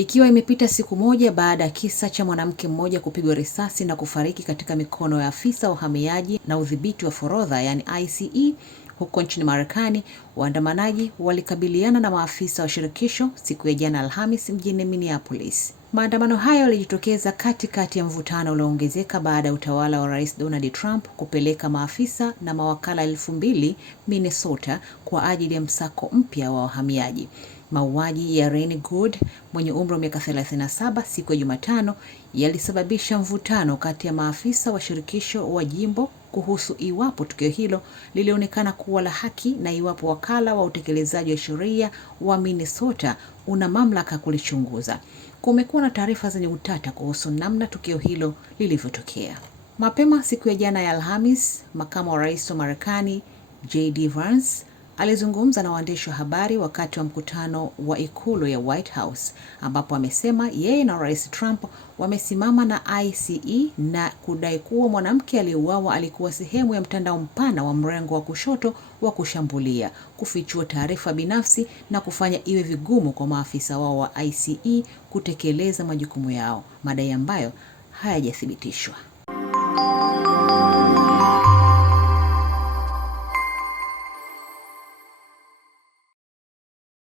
Ikiwa imepita siku moja baada ya kisa cha mwanamke mmoja kupigwa risasi na kufariki katika mikono ya afisa wa uhamiaji na udhibiti wa forodha yani ICE huko nchini Marekani, waandamanaji walikabiliana na maafisa wa shirikisho siku ya jana Alhamisi mjini Minneapolis. Maandamano hayo yalijitokeza katikati ya mvutano ulioongezeka baada ya utawala wa Rais Donald Trump kupeleka maafisa na mawakala 2,000 Minnesota kwa ajili ya msako mpya wa wahamiaji. Mauaji ya Rene Good mwenye umri wa miaka 37 siku ya Jumatano yalisababisha mvutano kati ya maafisa wa shirikisho wa jimbo kuhusu iwapo tukio hilo lilionekana kuwa la haki na iwapo wakala wa utekelezaji wa sheria wa Minnesota una mamlaka kulichunguza. Kumekuwa na taarifa zenye utata kuhusu namna tukio hilo lilivyotokea. Mapema siku ya jana ya Alhamis, makamu wa rais wa Marekani J.D. Vance alizungumza na waandishi wa habari wakati wa mkutano wa ikulu ya White House, ambapo amesema yeye na Rais Trump wamesimama na ICE na kudai kuwa mwanamke aliyeuawa alikuwa sehemu ya mtandao mpana wa mrengo wa kushoto wa kushambulia, kufichua taarifa binafsi na kufanya iwe vigumu kwa maafisa wao wa ICE kutekeleza majukumu yao, madai ambayo hayajathibitishwa.